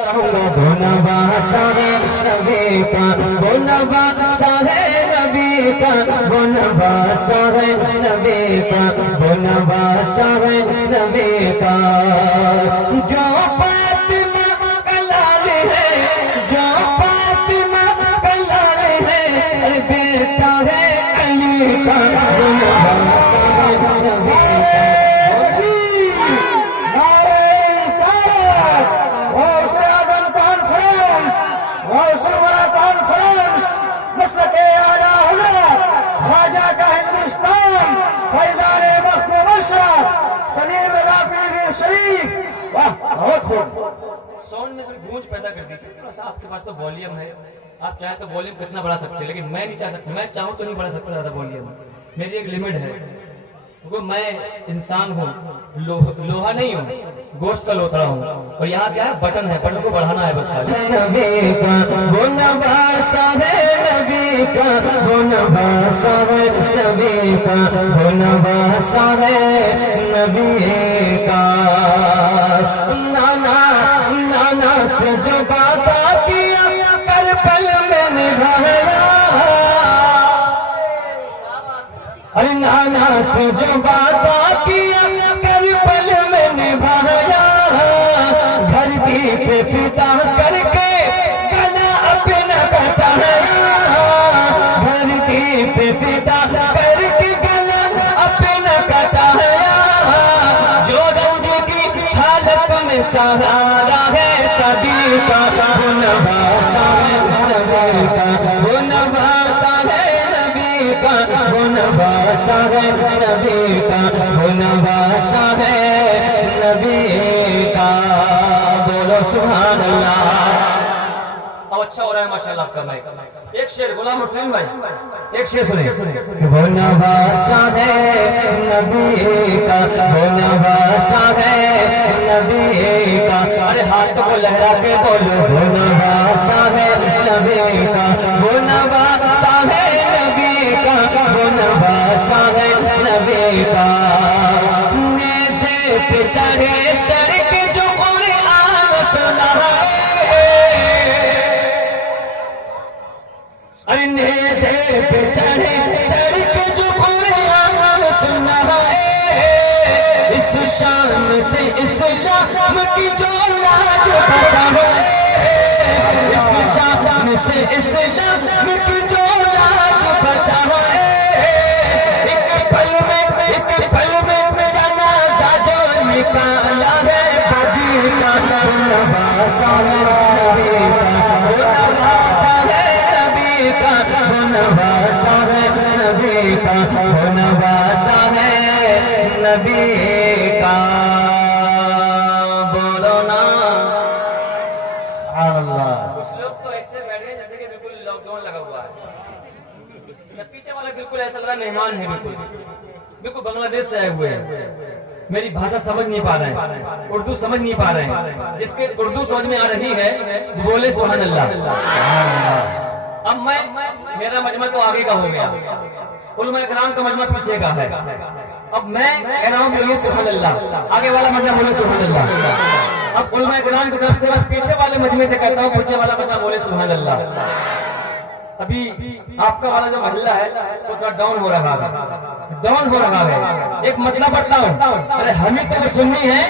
بنواسا ہے نبی کا، بنواسا ہے نبی کا، بنواسا ہے نبی کا، بنواسا ہے نبی کا، جو فاطمہ کا لال ہے، جو فاطمہ کا لال ہے، بیٹا ہے علی کا، بنواسا ہے نبی کا۔ ساؤنڈ میں گونج پیدا کر دیجیے، آپ کے پاس تو والیوم ہے، آپ چاہیں تو والیوم کتنا بڑھا سکتے ہیں، لیکن میں نہیں چاہ سکتا، میں چاہوں تو نہیں بڑھا سکتا زیادہ والیوم، میری ایک لمٹ ہے، کیونکہ میں انسان ہوں، لوہا نہیں ہوں، گوشت کا لوتڑا ہوں، اور یہاں کیا ہے، بٹن ہے، بٹن کو بڑھانا ہے بس خالی۔ نبی کا بنواسا ہے نبی کا، بنواسا ہے نبی کا، بنواسا ہے نبی کا، نانا سے جو وعدہ کیا کربل میں نبھایا، ارے نانا سے جو وعدہ کیا کربل میں نبھایا، دھرتی پہ فدا کر کے گلا اپنا کٹایا، دھرتی پہ فدا کر کے گلا اپنا کٹایا، جو رنج کی حالت میں سہارا ہے سبھی کا، بنواسا ہے نبی کا، بنواسا ہے نبی کا، بنواسا ہے نبی کا، بنواسا ہے نبی کا، بولو سبحان اللہ۔ اب اچھا ہو رہا ہے ماشاءاللہ آپ کا مائک۔ ایک شعر غلام حسین بھائی، ایک شعر سنیں۔ بنواسا ہے نبی کا، بنواسا ہے نبی کا، ارے ہاتھ کو لہرا کے بولو، بنواسا ہے نبی کا، بنواسا ہے نبی کا، بنواسا ہے نبی کا، نیزے پہ چڑھے چڑھ کے جو قرآن سنا ہے، ارے نیزے پہ چڑھے چڑھ کے جو قرآن سنا ہے، اس شان سے اسلام کی جو لاج بچا ہے، اس شان سے اسلام کی جو لاج بچا ہے، ایک پل میں جنازہ جو نکالا ہے بدی کا، بنواسا ہے نبی کا، بنواسا ہے نبی کا، بنواسا ہے نبی کا، بنواسا ہے نبی کا، بولو نا سبحان اللہ۔ کچھ لوگ تو ایسے بیٹھے ہیں جیسے کہ بالکل لاک ڈاؤن لگا ہوا ہے، پیچھے والا بالکل ایسا لگ رہا ہے مہمان ہے، بالکل بنگلہ دیش سے آئے ہوئے ہیں، میری بھاشا سمجھ نہیں پا رہے ہیں، اردو سمجھ نہیں پا رہے ہیں، جس کے اردو سمجھ میں آ رہی ہے وہ بولے سبحان اللہ۔ اب میرا مجمع تو آگے کا ہو گیا، علماء کرام کا مجمع پیچھے کا ہے، اب میں کہہ رہا ہوں بولیے سبحان اللہ، آگے والا مجمع بولے سبحان اللہ، اب علماء کرام کی طرف سے میں پیچھے والے مجمع سے کہتا ہوں پیچھے والا مجمع بولے سبحان اللہ۔ ابھی آپ کا والا جو محلہ ہے وہ تھوڑا ڈاؤن ہو رہا ہے، ڈاؤن ہو رہا ہے، ایک مطلب بتلاؤں، ارے ہمیں تو سننی ہے